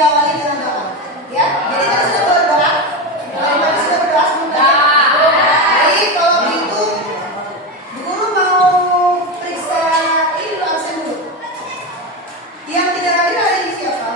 diawali dengan doa. Ya, jadi tadi sudah berdoa. Tadi sudah berdoa sebentar. Baik, kalau begitu Bu Guru mau periksa ini dulu, absen dulu. Yang tidak hadir hari ini siapa?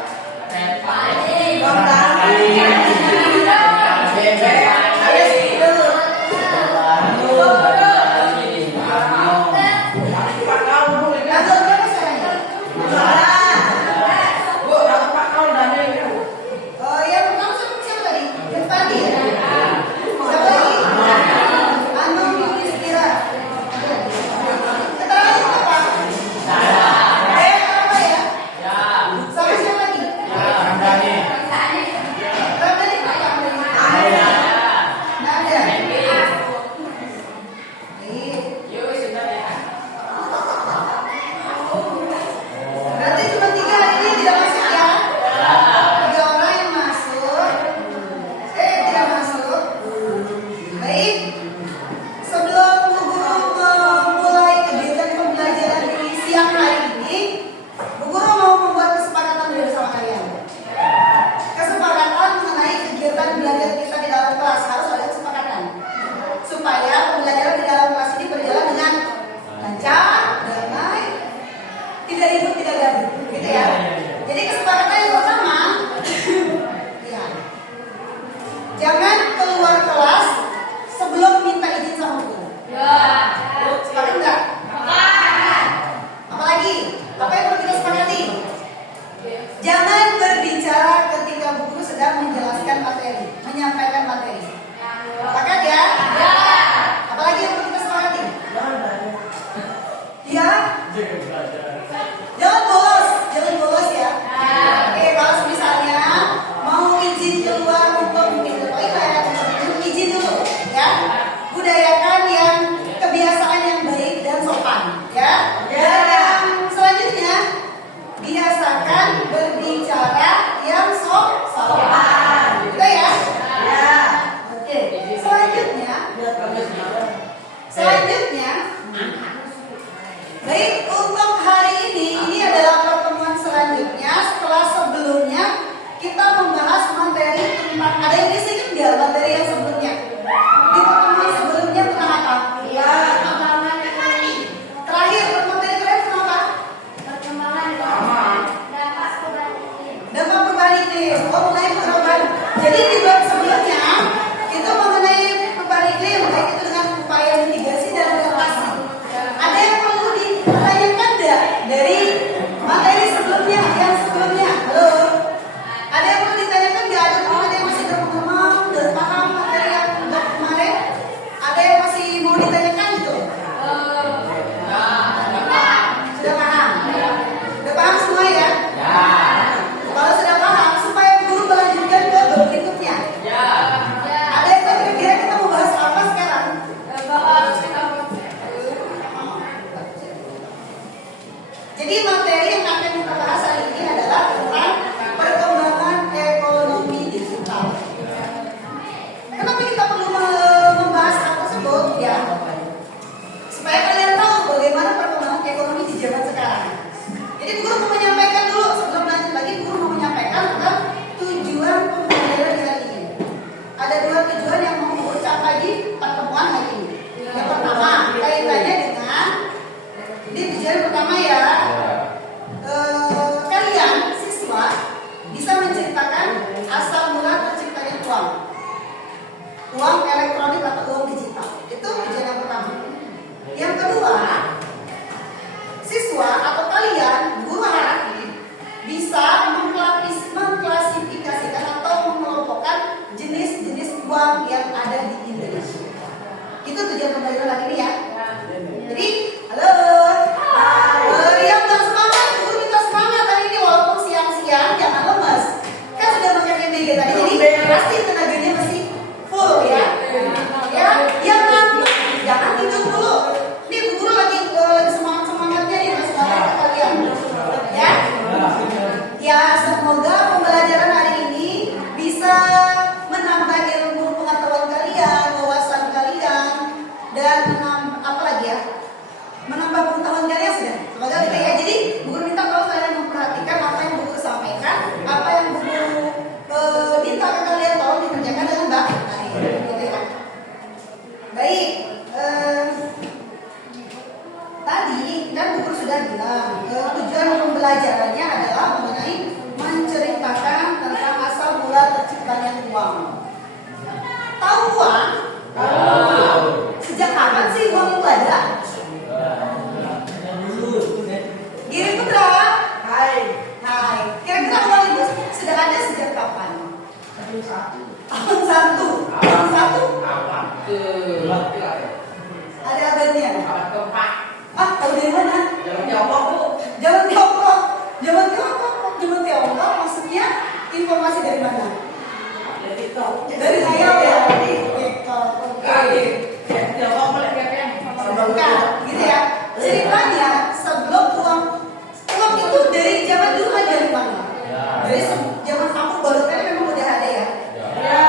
Uang elektronik atau uang digital. Itu tujuan yang pertama. Yang kedua, siswa atau kalian, guru harap bisa mengklasifikasikan atau mengelompokkan jenis-jenis uang yang ada di Indonesia. Itu tujuan pembelajaran hari ini ya. Jadi, halo. Yang nggak semangat, guru minta semangat hari ini walaupun siang-siang, jangan lemes. Kan sudah makan MBG tadi, jadi pasti tenaganya masih full ya. Ya, yang ngantuk jangan tidur dulu. Ini Bu Guru lagi semangat-semangatnya nih Mas kalian. Ya. Ya, semoga pembelajaran hari ini bisa menambah ilmu pengetahuan kalian, wawasan kalian, dan apa lagi ya? Menambah pengetahuan kalian sudah. Semoga gitu ya. Jadi Bu Guru minta kalau kalian memperhatikan apa yang Bu Guru sampaikan, apa yang Bu Guru Abang satu. Abang satu. Ada abangnya. Abang keempat. Ah, tahu dari mana? Zaman Tiongkok Bu. Zaman Tiongkok. Zaman Tiongkok. Zaman Tiongkok maksudnya informasi dari mana? Dari TikTok. Dari hayal ya. TikTok. Oke. Tiongkok boleh kan? Bukan, gitu ya. Ceritanya sebelum uang itu dari zaman dulu kan dari mana? Dari zaman aku baru kan memang udah ada ya. Ya.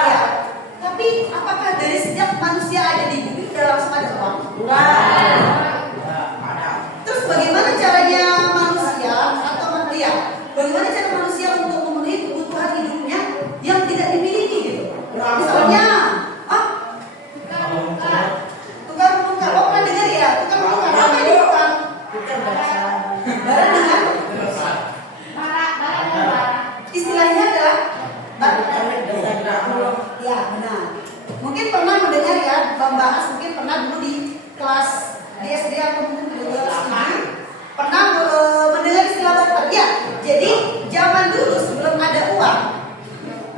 Tapi apakah dari sejak manusia ada di bumi udah langsung ada uang? Terus bagaimana caranya manusia atau manusia? Bagaimana cara manusia untuk memenuhi kebutuhan hidupnya yang tidak dimiliki gitu? Misalnya, tukar menukar. Oh, pernah dengar ya? Tukar menukar. Apa ini tukar? Barang dengan istilahnya adalah ya benar. Mungkin pernah mendengar ya, membahas mungkin pernah dulu di kelas di SD atau mungkin di kelas pernah mendengar istilah barter. Ya, jadi zaman dulu sebelum ada uang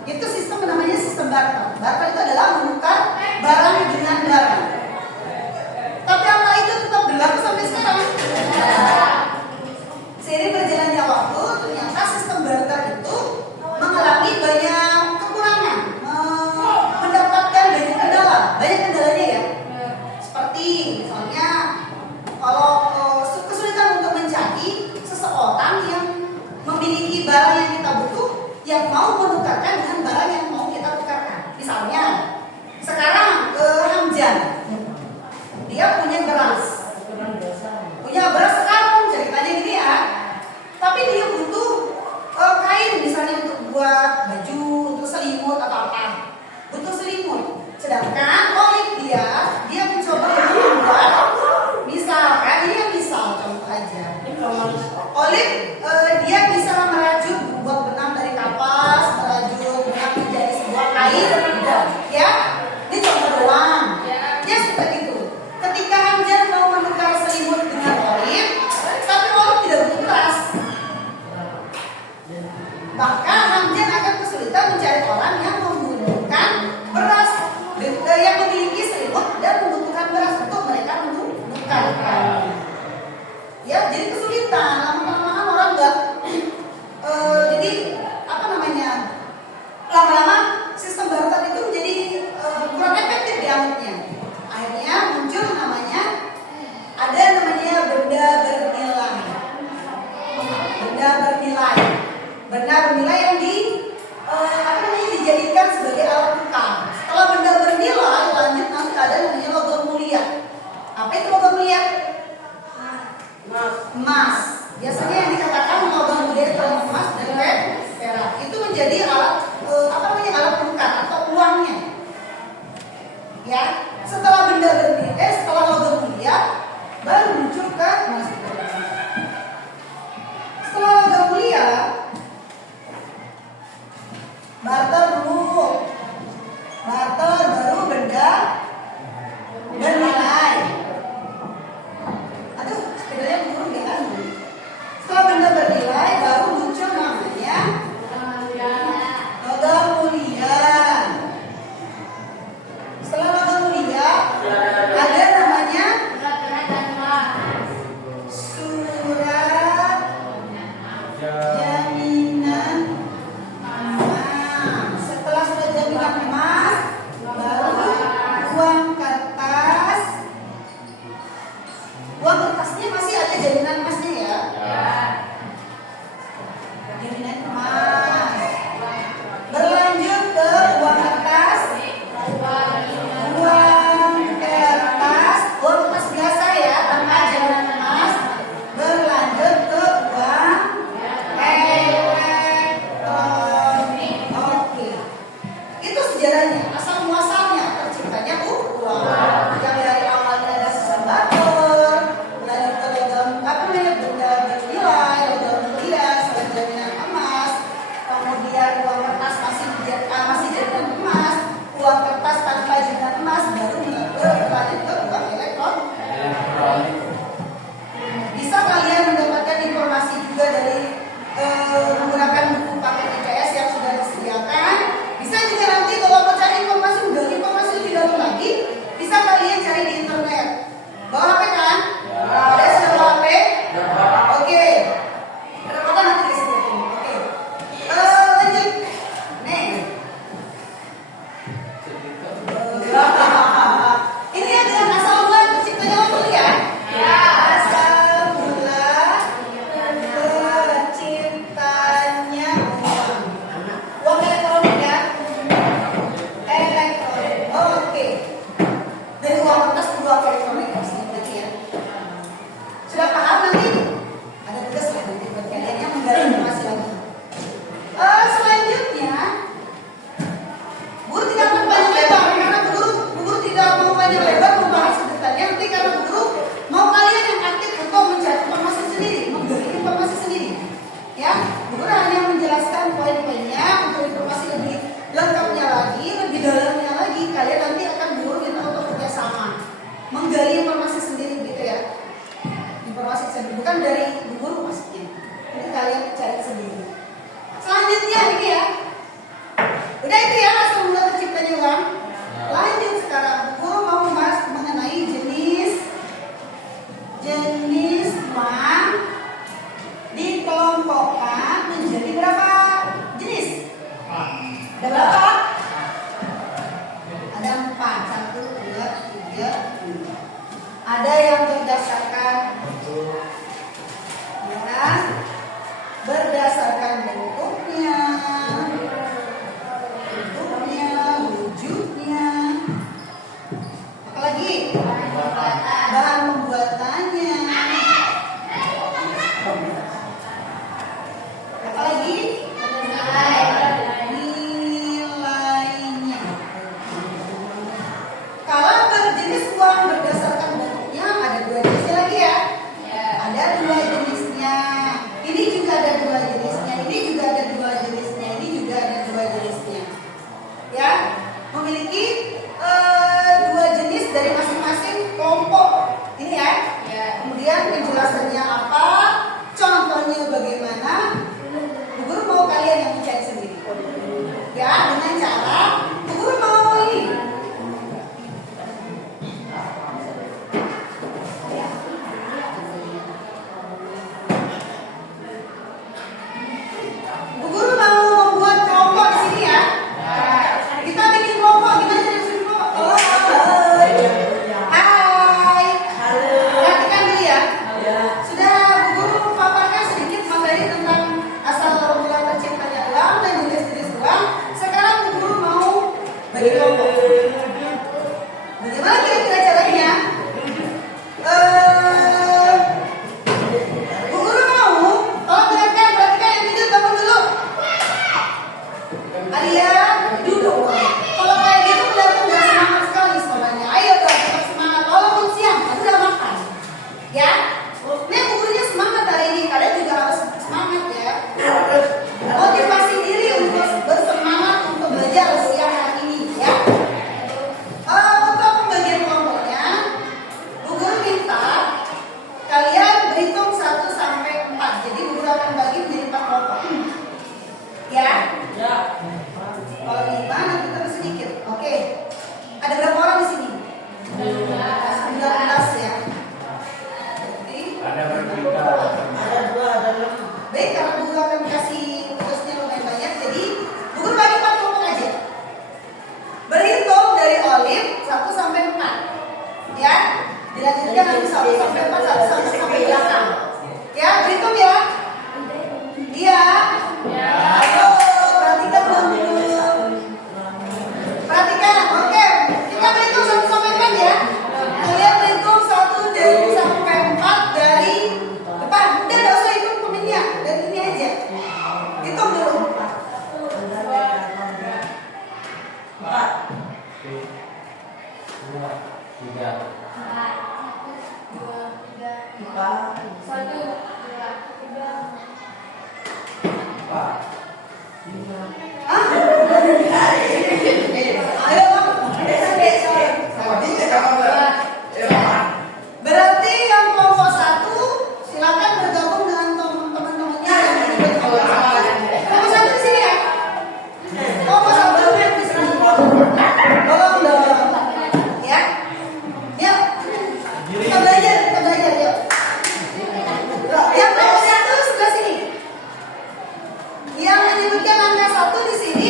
itu sistem namanya sistem barter. Barter itu adalah menukar barang dengan barang. Tapi apa itu tetap berlaku sampai sekarang? Seiring berjalannya waktu, ternyata sistem barter itu mengalami banyak kekurangan, mendapatkan banyak kendala. Banyak kendalanya ya. Seperti misalnya kalau kesulitan untuk mencari seseorang yang memiliki barang yang kita butuh, yang mau menukarkan dengan barang yang mau kita tukarkan. Misalnya sekarang Hamjan, dia punya beras sekarang ceritanya gini ya. Tapi dia butuh kain misalnya untuk buat baju, untuk selimut atau apa. Butuh selimut. Sedangkan Olive dia mencoba membuat, misalkan ini yang misal contoh aja. Olive dia bisa merajut buat benang dari kapas, merajut benang menjadi sebuah kain, ya. Ini contoh doang. Dia seperti itu. Ketika Hamjan mau menukar selimut dengan Olive, tapi Olive tidak butuh beras. Bahkan Hamjan akan kesulitan mencari orang yang membutuhkan beras, yang memiliki selimut dan membutuhkan beras untuk mereka menukarkan. Ya, jadi kesulitan. Lama-lama orang enggak jadi apa namanya? Lama-lama sistem barter itu menjadi kurang efektif dianggapnya. Akhirnya muncul namanya benda bernilai. Benda bernilai yang dijadikan sebagai alat tukar. Setelah benda bernilai, lanjut nanti ada namanya logam mulia. Apa itu logam mulia? Emas. Biasanya yang dikatakan logam mulia itu adalah emas dan perak. Itu menjadi alat alat tukar atau uangnya. Ya, setelah benda bernilai, setelah logam mulia, baru muncul ke emas. Setelah logam mulia, barter baru benda bernilai. Aduh, sebenarnya burung ya kan. Setelah benda bernilai, baru muncul namanya logam mulia. Setelah logam mulia, ada namanya surat jaminan aman. bagi kelompok. Bagaimana kira-kira caranya? Bu Guru mau, tolong perhatikan yang tidur bangun dulu. Alia, duduk. Kalau kayak gitu kelihatan nggak semangat sekali sekolahnya. Ayo dong, tetap semangat. Walaupun siang, aku udah makan. Ya, ini Bu Gurunya semangat hari ini. Kalian juga harus semangat ya. Motivasi diri untuk bersemangat untuk belajar siang hari ini ya. Untuk pembagian kelompoknya, Bu Guru minta kalian berhitung 1 sampai 4. Jadi Bu Guru akan bagi menjadi 4 kelompok. Ya. Ya. Kalau 5 nanti terus sedikit. Oke. Ada berapa orang di sini? 19 ya. Jadi Ada bertiga. Ada 2, ada 5. baik, karena Bu Guru akan kasih tugasnya lumayan banyak, jadi Bu Guru bagi 4 kelompok aja. Berhitung dari Olive 1 sampai 4. Ya. Dilanjutkan nanti 1 sampai 4, 1 sampai 8. Ya, berhitung ya. Iya. Ayo, perhatikan dulu. Perhatikan, oke. Kita berhitung 1 sampai 4 ya. Kalian berhitung 1 sampai 4 dari depan. Udah gak usah ikut komennya, dari ini aja. Hitung dulu. 4. 2, 3. 4. Hah? Ayo, berarti yang kelompok 1 silakan bergabung dengan teman-temannya yang di kelompok 1. Kelompok 1 di sini ya. Kelompok 1 di sini. Tolong dong. Ya. Yuk. Kita belajar yuk. Yang kelompok 1 sebelah sini. Yang menyebutkan angka 1 di sini.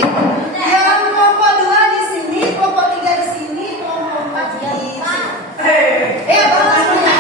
Yang kelompok 2 di sini, kelompok 3 di sini, kelompok 4 di sini. Bagus semuanya. Ayo dong semuanya.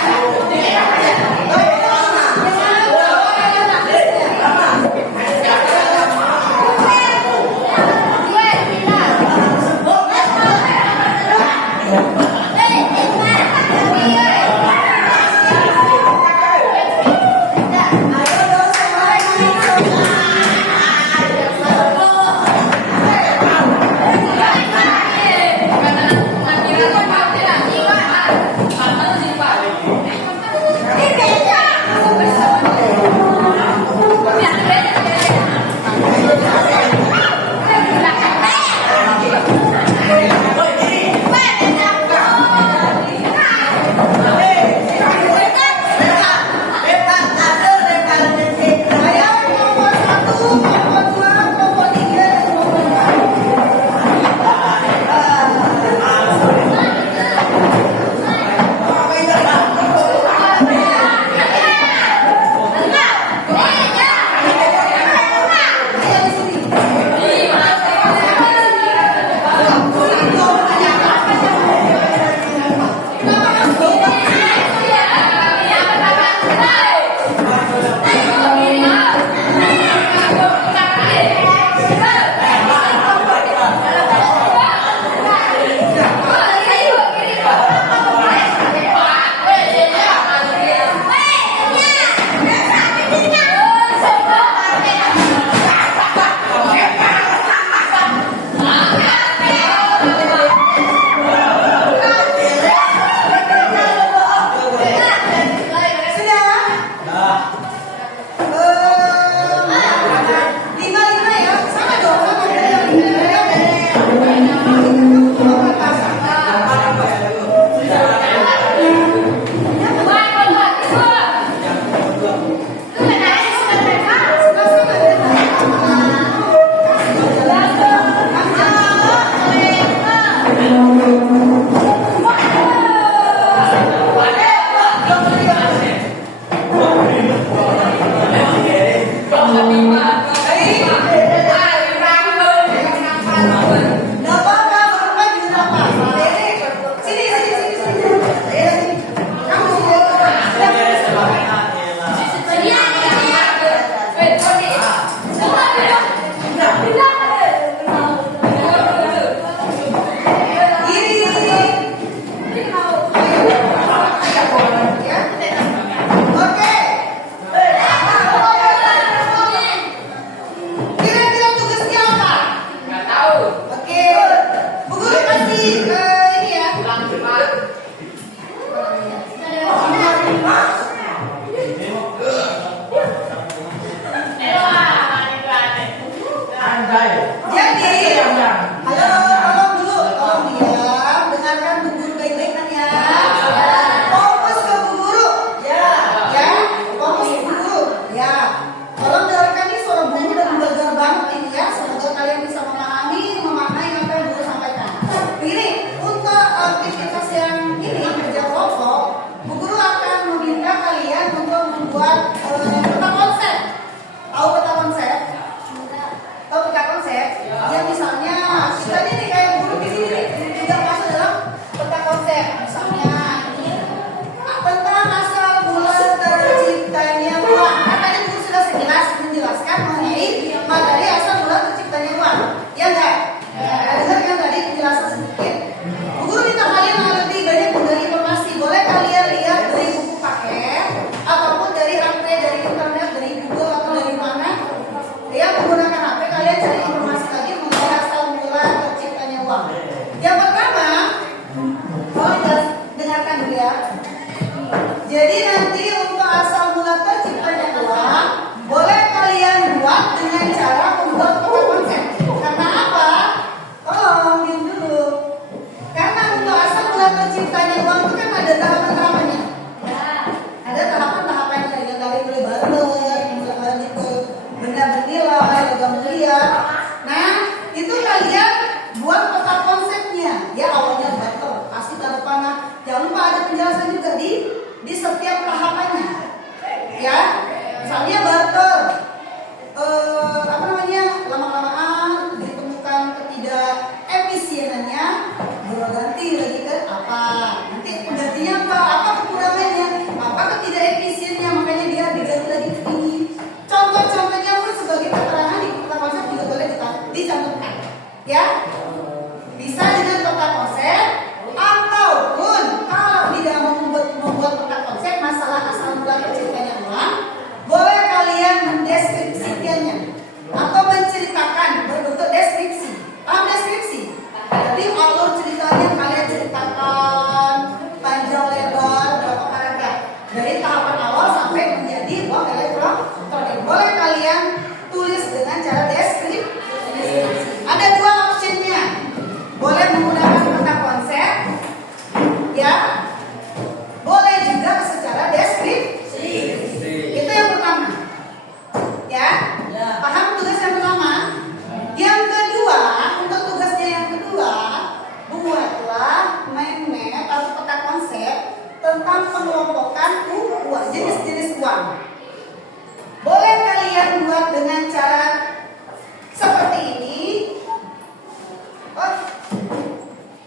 Jadi, halo, tolong dulu, tolong diam, dengarkan Bu Guru baik-baik kan ya. Fokus ke Bu Guru. Ya, fokus ke Bu Guru. Ya, tolong dengarkan nih suara Bu Guru dan menggelegar banget ini ya. Semoga kalian bisa memahami, memaknai apa yang Bu Guru sampaikan. Begini, untuk aktivitas yang ini kerja kelompok, Bu Guru akan meminta kalian untuk membuat peta konsep. Tahu peta konsep? Tahu peta konsep? Ya misalnya kita ini kayak guru ini juga masuk dalam peta konsep. Misalnya ini tentang asal mula terciptanya uang. Kan tadi guru sudah sejelas menjelaskan mengenai materi asal mula terciptanya uang. Ya enggak? Dengar yang tadi penjelasan sedikit. Guru minta kalian lebih banyak dari informasi. Boleh kalian lihat dari buku paket ataupun dari rantai dari internet, dari Google atau dari mana? Ya menggunakan HP kalian cari informasi lagi mengenai asal mula terciptanya uang. Yang pertama, dengarkan dulu ya. Jadi nanti untuk asal mula terciptanya uang, boleh kalian buat dengan cara membuat peta konsep. Karena apa? Tolong diam dulu. Karena untuk asal mula terciptanya uang itu kan ada tahapan-tahapannya. Ada tahapan-tahapan yang dari mulai barter, mulai itu benda bernilai, logam mulia. Nah, itu kalian buat peta konsepnya. Ya awalnya barter, pasti taruh panah. Jangan lupa ada penjelasan juga di setiap tahapannya. Ya, misalnya barter, lama-lamaan ditemukan ketidakefisienannya, ganti lagi ke apa? Nanti gantinya apa kekurangannya, apa ketidakefisiennya, makanya dia diganti lagi ke ini. Contoh-contohnya pun sebagai keterangan di peta konsep juga boleh dicantumkan. Ya, bisa dengan peta konsep ataupun kalau tidak mau membuat peta konsep masalah asal mula terciptanya uang, boleh kalian mendeskripsikannya atau menceritakan berbentuk deskripsi. Paham deskripsi? Jadi alur ceritanya kalian ceritakan panjang lebar berapa paragraf dari tahapan awal sampai menjadi uang elektronik. Boleh kalian tulis dengan cara deskripsi. Ada dua optionnya. Boleh menggunakan peta konsep, ya. Boleh juga secara deskripsi. Itu yang pertama. Ya. Paham tugas yang pertama? Yang kedua, untuk tugasnya yang kedua, buatlah mind map atau peta konsep tentang pengelompokan uang, jenis-jenis uang. Boleh kalian buat dengan cara seperti ini. Oh,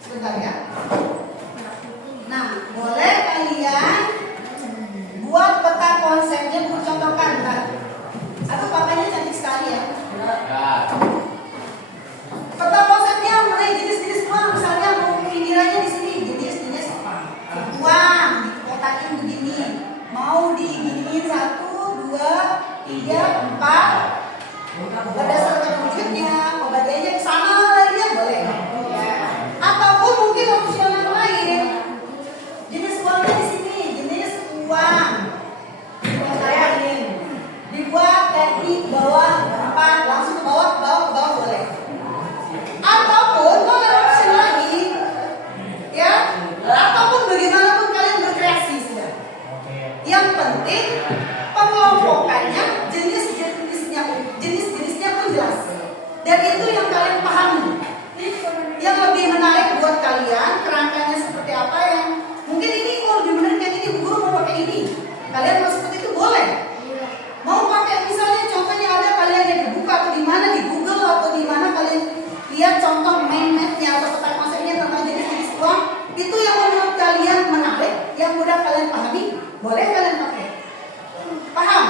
sebentar ya. Nah, boleh kalian buat peta konsepnya, buku contohkan. Nah, aduh papanya cantik sekali ya. Peta konsepnya mulai jenis-jenis uang, misalnya mau pinggirannya di sini jenis-jenis uang, dikotakin begini. Mau diginiin 1, 2, 3, 4. Berdasarkan wujudnya, pembagiannya ke sana lagi ya boleh. Ataupun mungkin opsional yang lain. Jenis uangnya di sini, jenis uang. Dikotakin. Dibuat teknik bawah 4, langsung ke bawah boleh. Ataupun boleh opsi lagi, ya. Ataupun bagaimanapun kalian berkreasi sudah. Yang penting pengelompokannya jenis-jenisnya pun jelas. Dan itu yang kalian pahami. Yang lebih menarik buat kalian kerangkanya seperti apa yang mungkin ini lebih menarik yang ini Bu Guru mau pakai ini. Kalian mau seperti itu boleh. Mau pakai misalnya contohnya ada kalian yang dibuka atau di mana di Google atau di mana kalian lihat contoh mind map-nya atau peta konsepnya tentang jenis-jenis uang, itu yang menurut kalian menarik, yang mudah kalian pahami, boleh kalian pakai. Paham?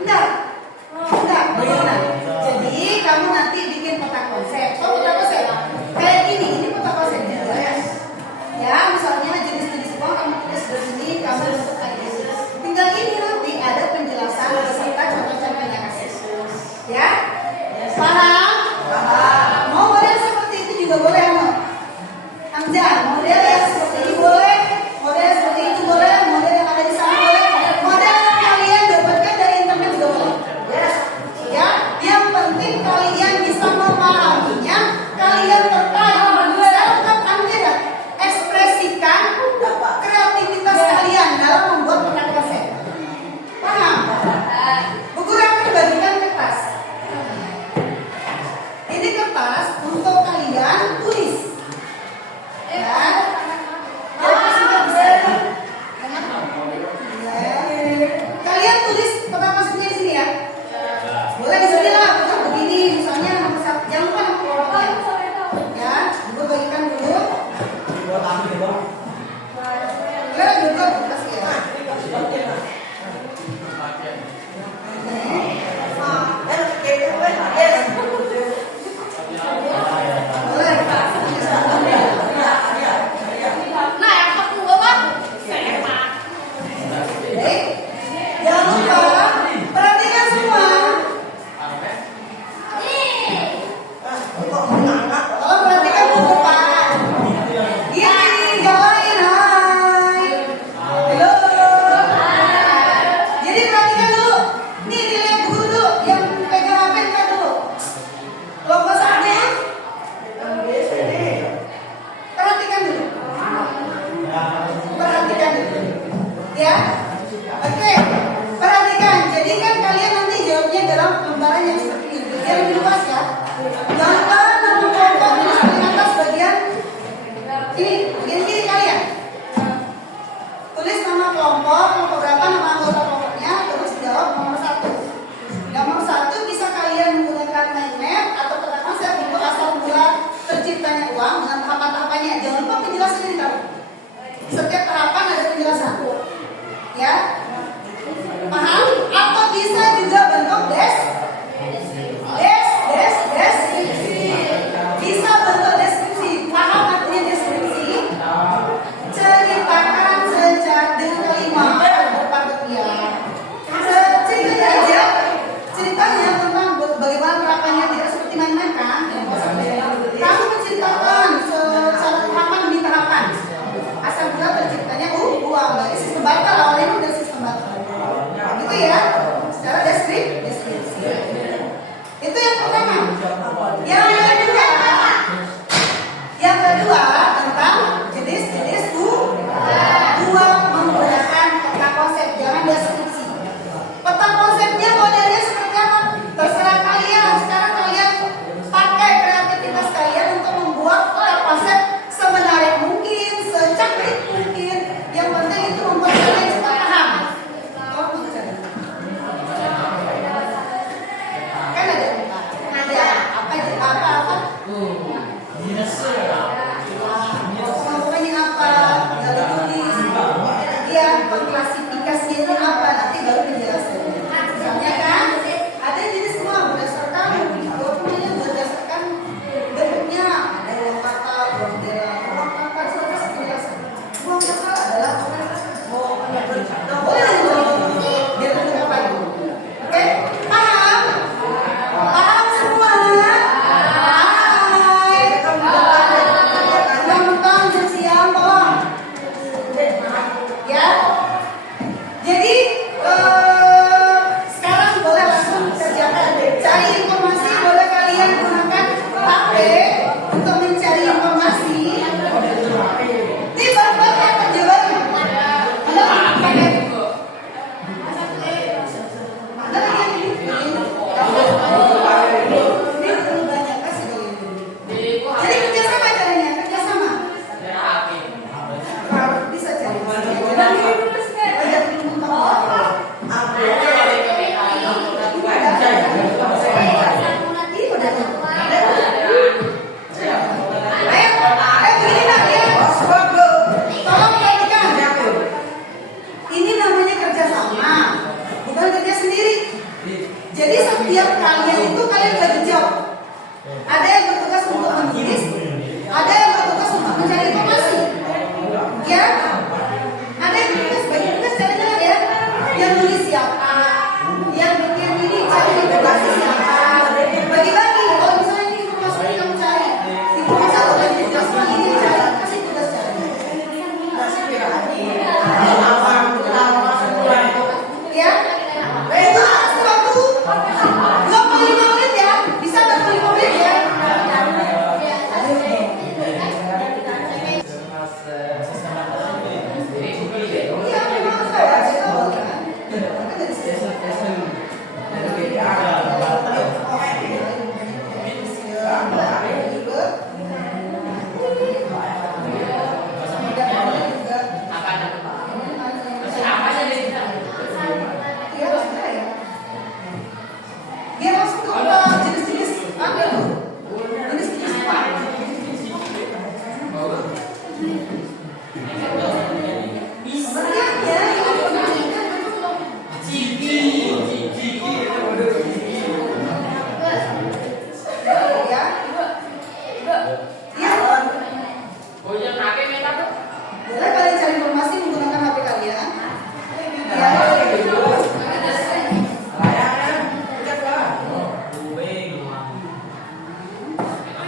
Enggak? Bagaimana? Jadi kamu nanti bikin peta konsep. Oh, peta konsep kayak gini, ini peta konsepnya. Ya, misalnya jenis-jenis uang kamu tulis begini, kamu bentuk kayak gini. Tinggal ini nanti ada penjelasan beserta contoh-contohnya kasih. Ya? Paham? Mau model seperti itu juga boleh, Hamzah. Model yang seperti ini boleh, model seperti itu boleh, model yang ada di sana boleh, model yang kalian dapatkan dari internet juga boleh. Ya, yang penting kalian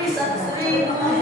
bisa 1000.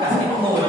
Kasih umur.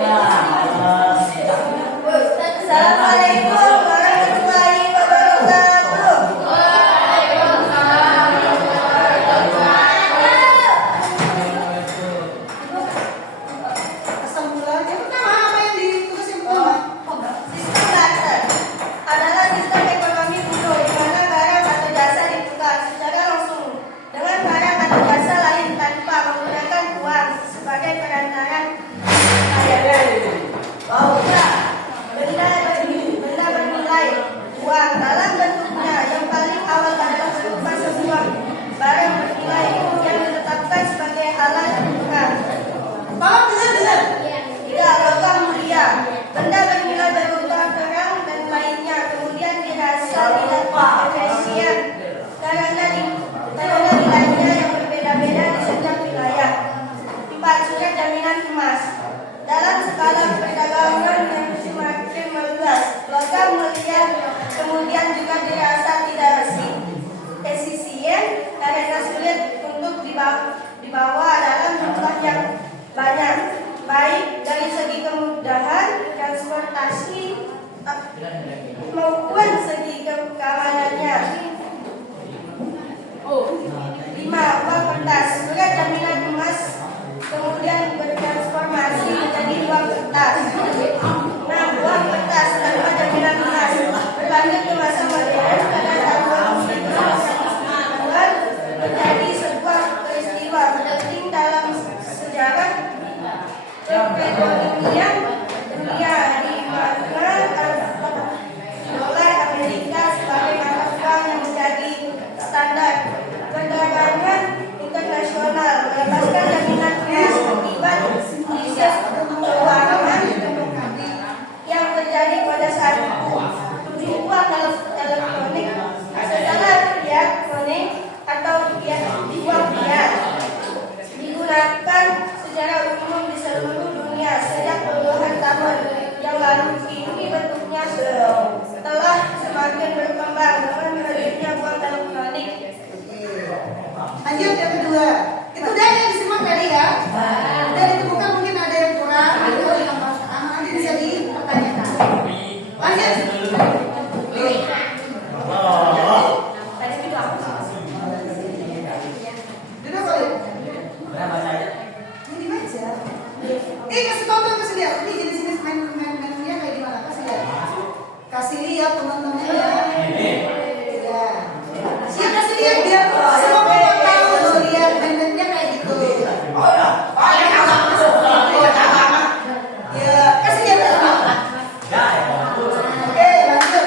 Assalamualaikum warahmatullahi wabarakatuh. Kesimpulan yang pertama apa yang ditugasin pertama? Sistem barter adalah sistem ekonomi bodoh di mana barang atau jasa ditukar secara langsung dengan barang atau jasa lain tanpa menggunakan uang sebagai perantara pembayaran. Kedua, benda bernilai uang dalam bentuknya yang paling awal adalah berupa sebuah barang bernilai yang ditetapkan sebagai halal ditukar. Tolong dengar. Tidak, logam mulia. Benda bernilai berupa kerang dan lainnya kemudian dirasa tidak efisien karena nilainya yang berbeda-beda di setiap wilayah. 4. Surat jaminan emas. Dalam skala perdagangan yang semakin meluas, logam mulia kemudian juga dirasa tidak efisien karena sulit untuk dibawa dalam jumlah yang banyak, baik dari segi kemudahan transportasi maupun segi keamanannya. 5. Uang kertas. Surat jaminan emas kemudian bertransformasi menjadi uang kertas. 6. Uang kertas tanpa jaminan emas berlanjut ke masa modern pada tahun 1990-an menjadi sebuah peristiwa penting dalam sejarah perekonomian dunia di mana dolar Amerika sebagai mata uang yang menjadi standar perdagangan internasional melepaskan jaminan emas akibat krisis keuangan yang terjadi pada saat itu. 7. Uang elektronik secara elektronik atau uang fiat digunakan secara umum di seluruh dunia sejak puluhan tahun yang lalu. Kini bentuknya telah semakin berkembang dengan hadirnya uang elektronik. Lanjut yang kedua. Itu udah yang disimak tadi ya. Dan itu bukan mungkin ada yang kurang. Itu yang pertama nanti bisa dipertanyakan. Lanjut. Duduk kali. Ini baca. Kasih tonton kasih lihat. Ini jenis-jenis main-mainnya kayak gimana? Kasih lihat. Kasih lihat teman-teman ya. Ya. Siap kasih lihat biar semua orang tahu loh lihat main-mainnya kayak gitu. Ya, kasih lihat teman. Oke, lanjut.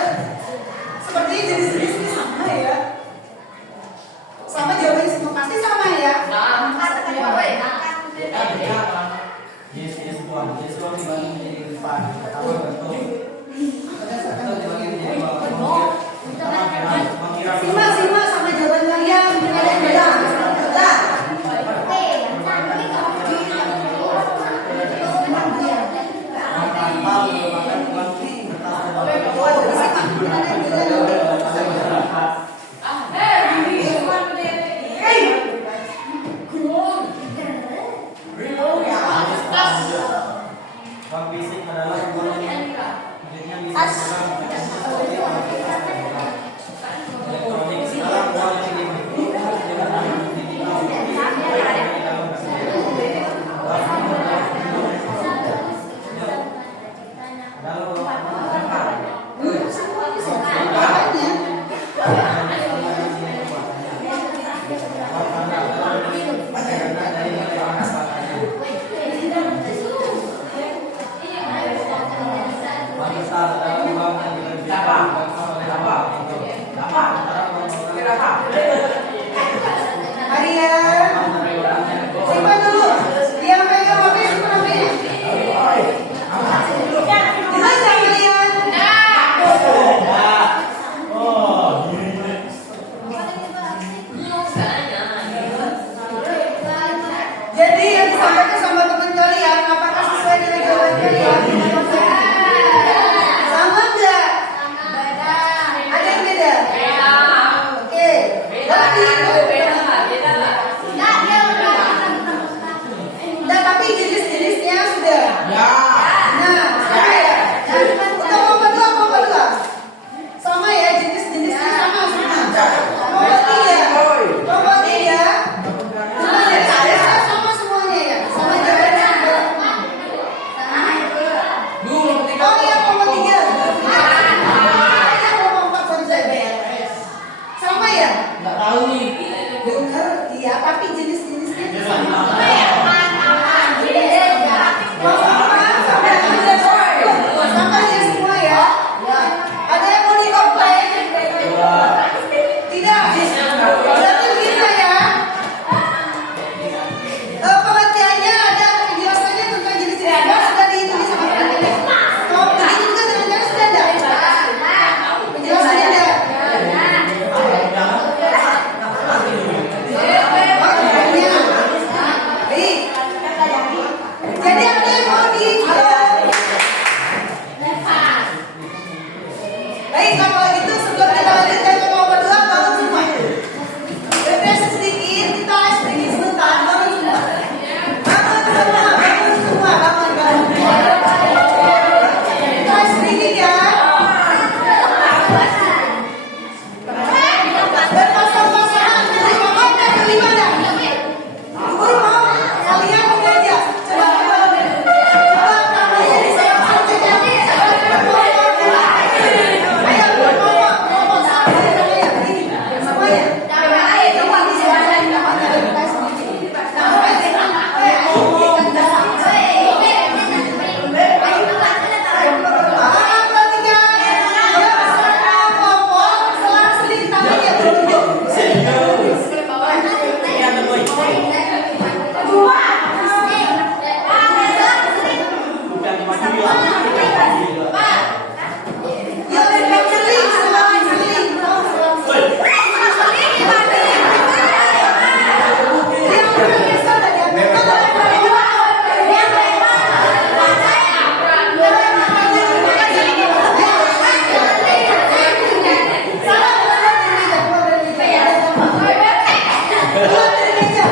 Seperti jenis-jenis ini sama ya. Sama jawabannya semua pasti sama ya. Simak sama jawaban kalian. Kalian bilang. Nah. Uang fisik adalah uang yang elektronik sekarang uang yang Maria, simpan dulu. Dia pegang HP, simpan HP. Dibaca kalian. Jadi yang disampaikan sama teman kalian, apakah sesuai dengan jawaban kalian? Sama enggak? Ada yang beda? Oke. Nah, tapi jenis-jenisnya sudah. Ya. Yuk, seling, seling. Keluar dari meja.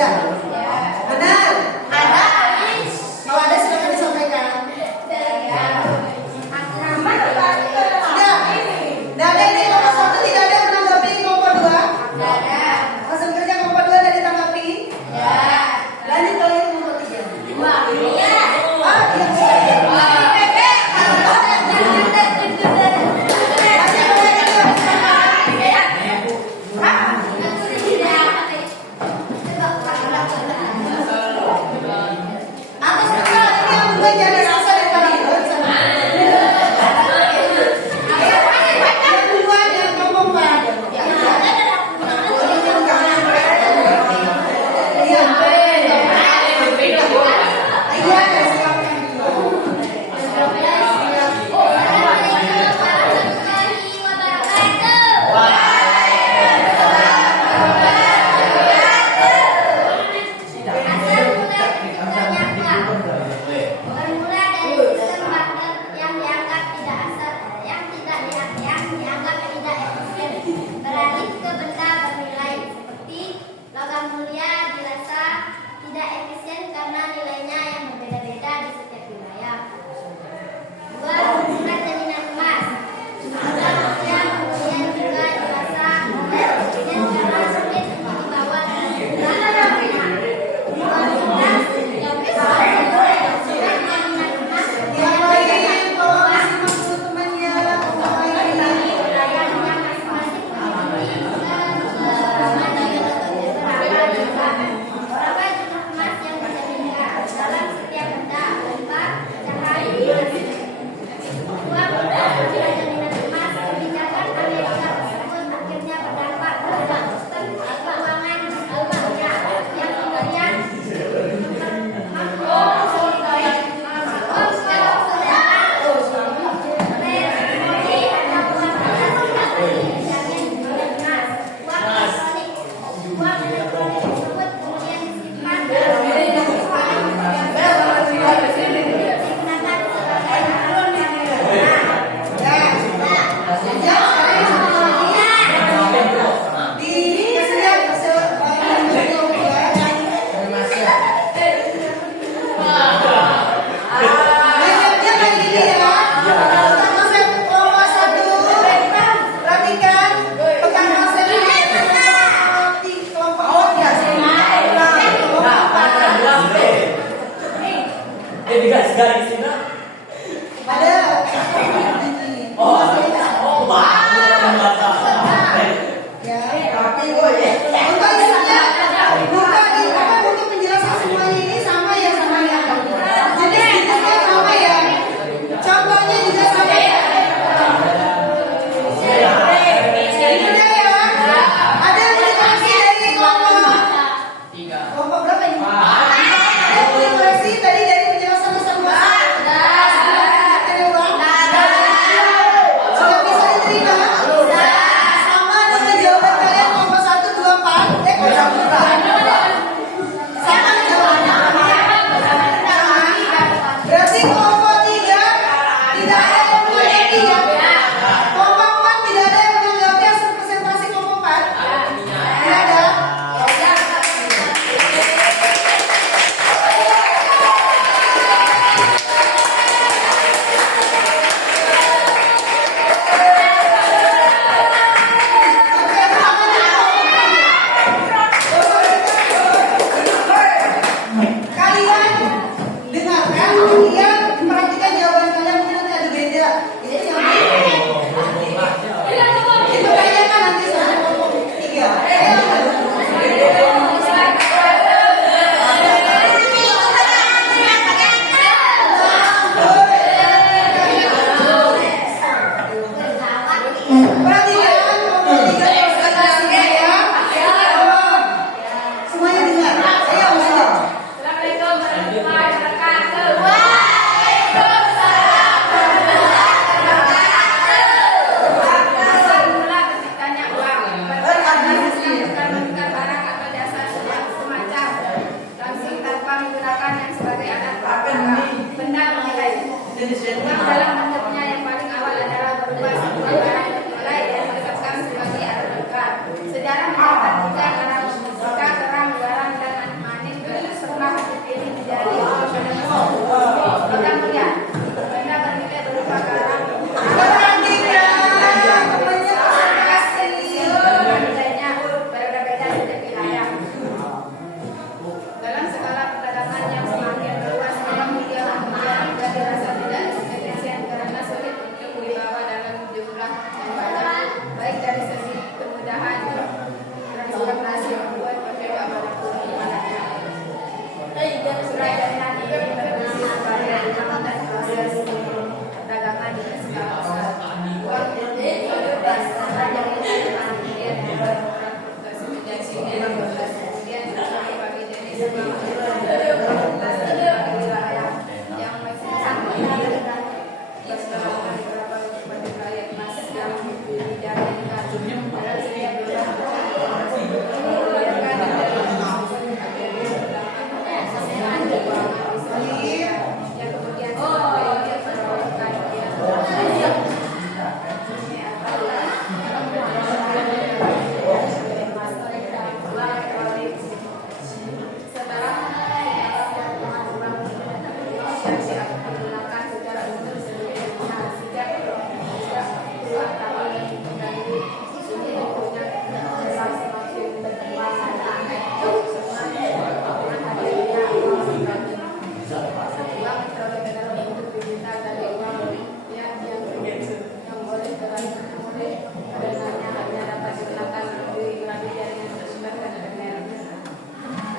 Tidak. Benar. Ada. Kalau ada silakan disampaikan. Nama tempat. Sudah. Tidak ada ini kelompok 1 tidak ada yang menanggapi kelompok 2. Hasil kerja kelompok 2 dari tanggapi. Lanjut kalau yang kelompok 3. Ah, iya.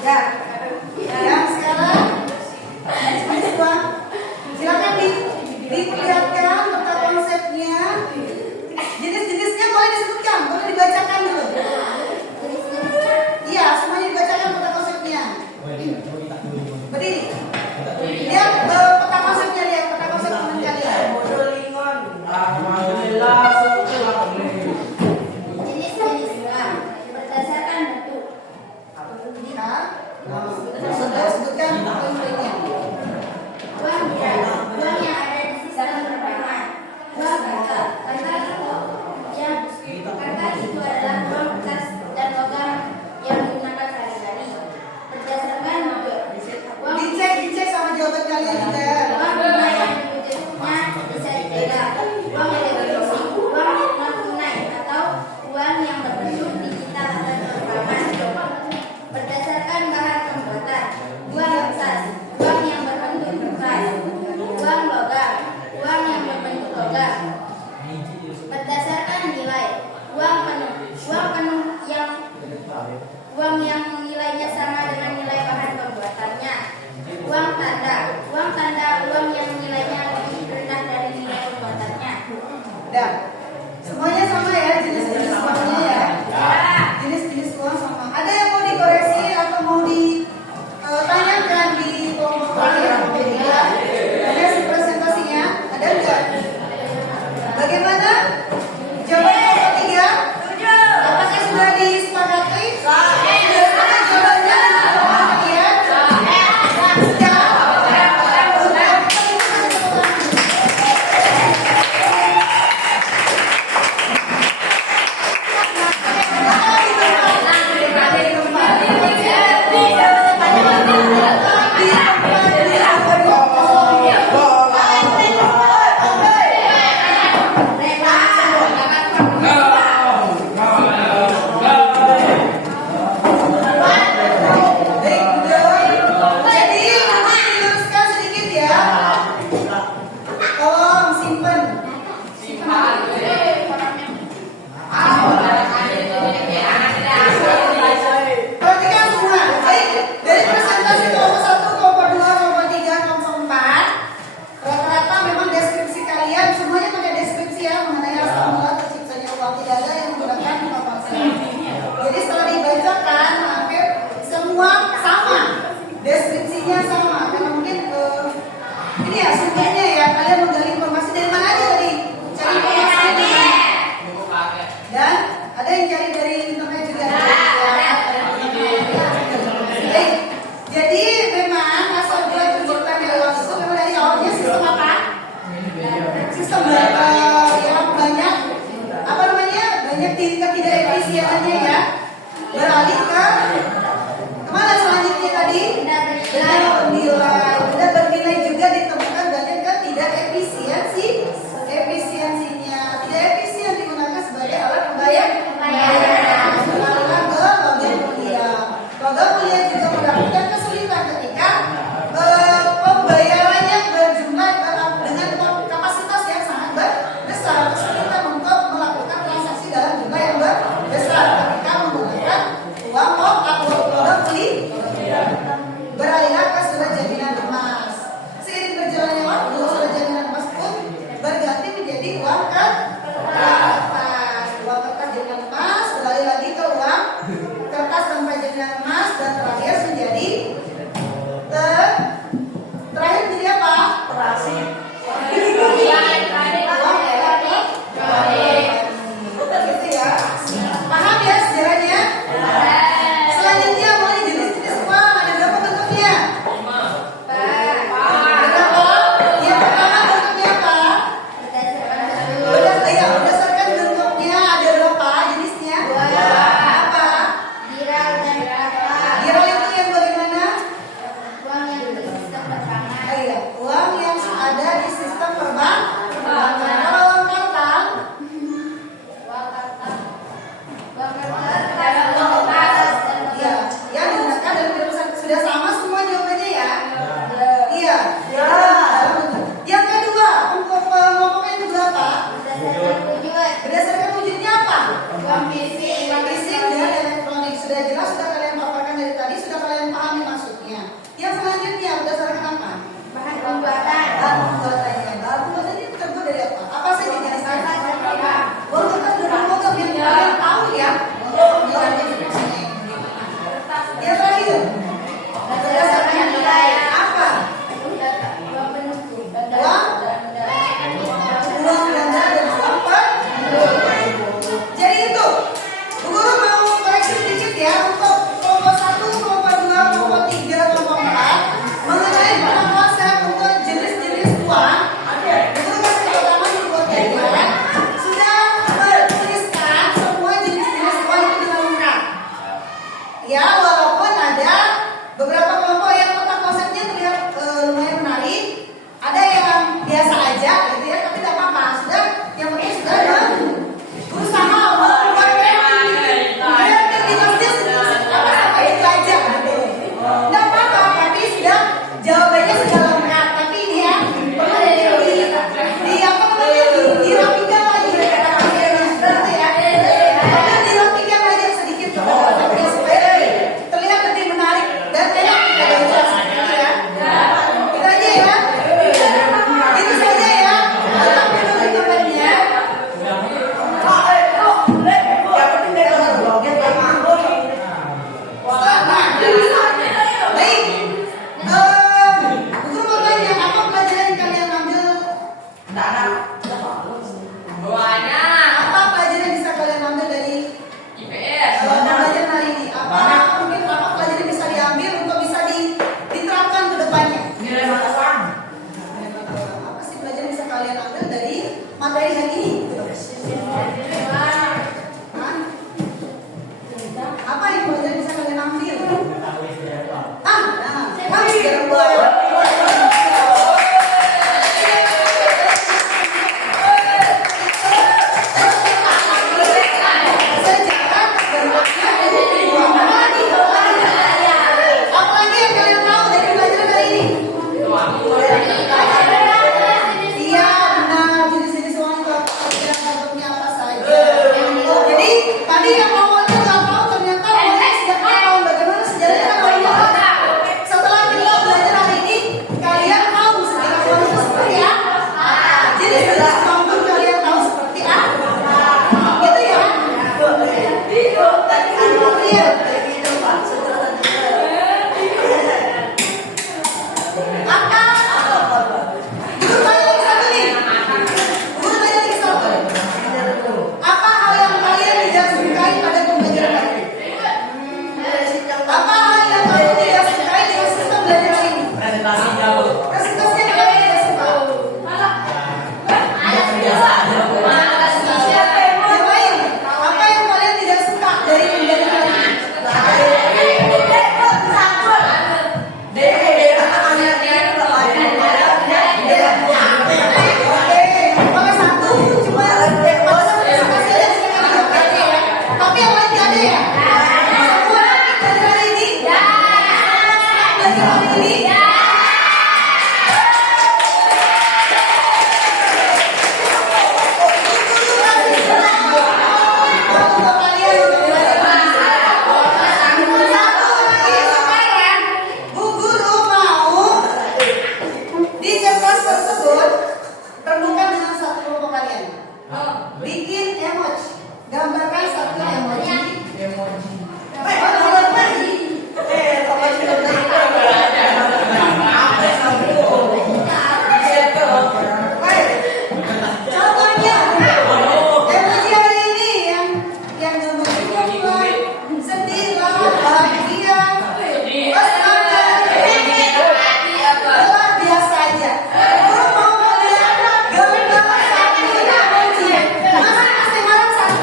Ya. Yang sekarang jenis uang. Silakan diperlihatkan peta konsepnya. Jenis-jenisnya boleh disebutkan, boleh dibacakan dulu. Iya, semuanya dibacakan peta konsepnya. Berdiri. Lihat peta konsepnya, lihat peta konsep teman kalian. Jenis-jenis uang berdasarkan bentuk. Ya. Sudah sebutkan poin-poinnya. Uang yang ada di sistem perbankan. Uang kartal. Kartal itu adalah uang kertas dan logam yang digunakan sehari-hari. Berdasarkan model. Dicek sama jawaban kalian juga. Uang tunai yang wujudnya bisa dipegang. Uang elektronik, uang non tunai atau uang yang berbentuk digital atau non-tunai. Berdasarkan bahan pembuatan. Uang kertas, uang yang berbentuk kertas. Uang logam, uang yang berbentuk logam. Berdasarkan nilai, uang penuh yang nilainya sama dengan nilai bahan pembuatannya. Uang tanda, uang yang nilainya lebih rendah dari nilai pembuatannya. Dan semuanya sama ya, jenis-jenis uangnya ya. Jenis-jenis uang sama. Ada yang mau dikoreksi atau mau ditanyakan di kelompok kalian atau tidak? Ada si presentasinya? Ada enggak? Bagaimana? Jawaban kelompok 3? Apakah sudah disepakati? Apa jawabannya? Iya. Sudah. Jadi diluruskan sedikit ya. Tolong simpen. Perhatikan semua. Baik, dari presentasi kelompok 1, kelompok 2, kelompok 3, kelompok 4, rata-rata memang deskripsi kalian semuanya pakai deskripsi ya mengenai asal mula terciptanya uang. Tidak ada yang menggunakan konsep. Jadi setelah dibacakan, hampir semua sama, deskripsinya sama. Karena mungkin ini ya sumbernya ya, kalian menggali informasi dari mana aja tadi? Cari informasi dan ada yang cari dari internet juga. Baik, jadi memang asal mula terciptanya uang itu memang dari awalnya sistem apa? Sistem yang banyak apa namanya? Banyak ketidakefisienannya ya. Beralih ke kemana selanjutnya tadi? Benda bernilai. Benda bernilai juga ditemukan banyak efisiensinya. Tidak efisien digunakan sebagai alat pembayaran. Beralihlah ke logam mulia. Logam mulia juga mendapatkan kesulitan ketika pembayarannya berjumlah dengan kapasitas yang sangat besar. Kesulitan untuk melakukan transaksi dalam jumlah yang besar ketika menggunakan uang atau logam mulia. Beralihlah ke surat jaminan emas. Seiring berjalannya waktu, surat jaminan emas pun berganti menjadi uang kertas. Uang kertas jaminan emas beralih lagi ke uang kertas tanpa jaminan emas dan terakhir menjadi terakhir menjadi apa? Uang elektronik. Gitu ya. Paham ya sejarahnya? Kecil. Apa? Guru tanya lagi satu nih. Guru tanya lagi satu. Apa hal yang kalian tidak sukai pada pembelajaran hari ini? Apa hal yang kalian tidak sukai dengan sistem belajar hari ini? Presentasi jauh. Presentasinya kalian tidak suka. Yang lain, apa yang kalian tidak suka dari pembelajaran hari ini? Oke, pakai satu cuma presentasi aja sekarang. Tapi yang lain nggak ada ya? Semua belajar hari ini? Belajar hari ini? Bu guru mau di kelas tersebut renungkan dengan satu kelompok kalian. Bikin emoji, gambarkan satu emoji. Contohnya emoji hari ini yang gambarnya coklat, sedih, bahagia, luar biasa aja. Guru mau kalian gambar satu emoji. Masing-masing orang satu.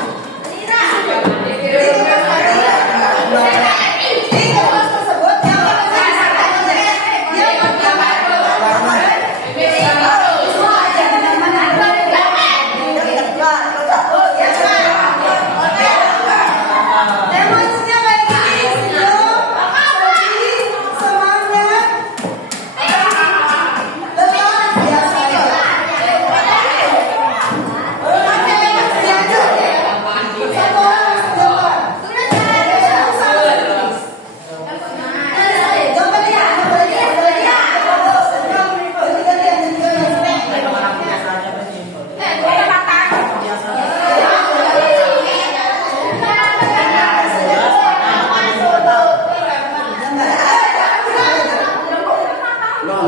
Di kelas tersebut gambar satu emoji. Yang pertama semua aja dengan mana? Emosinya kayak gini, senyum, sedih, semangat, lelah, biasa aja. Satu orang gambar. Gambar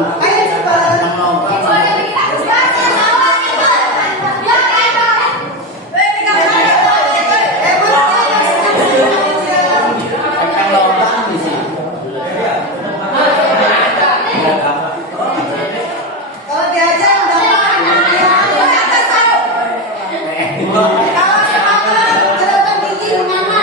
ya, ayo cepat. Kalau diajar kalau semangat gerakan gigi gimana?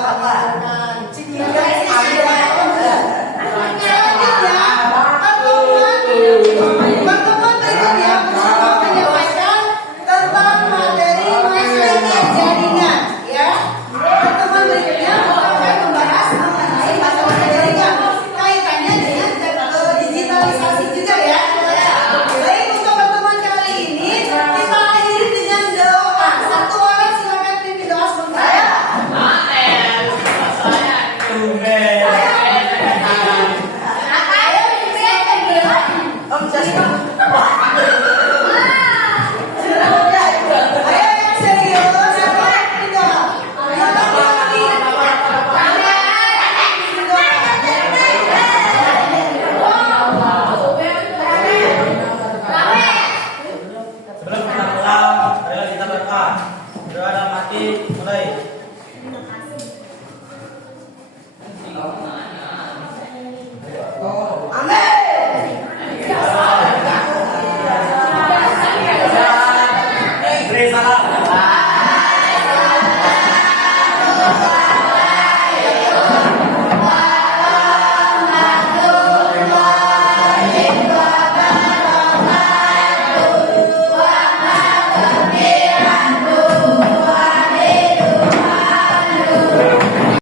Apa?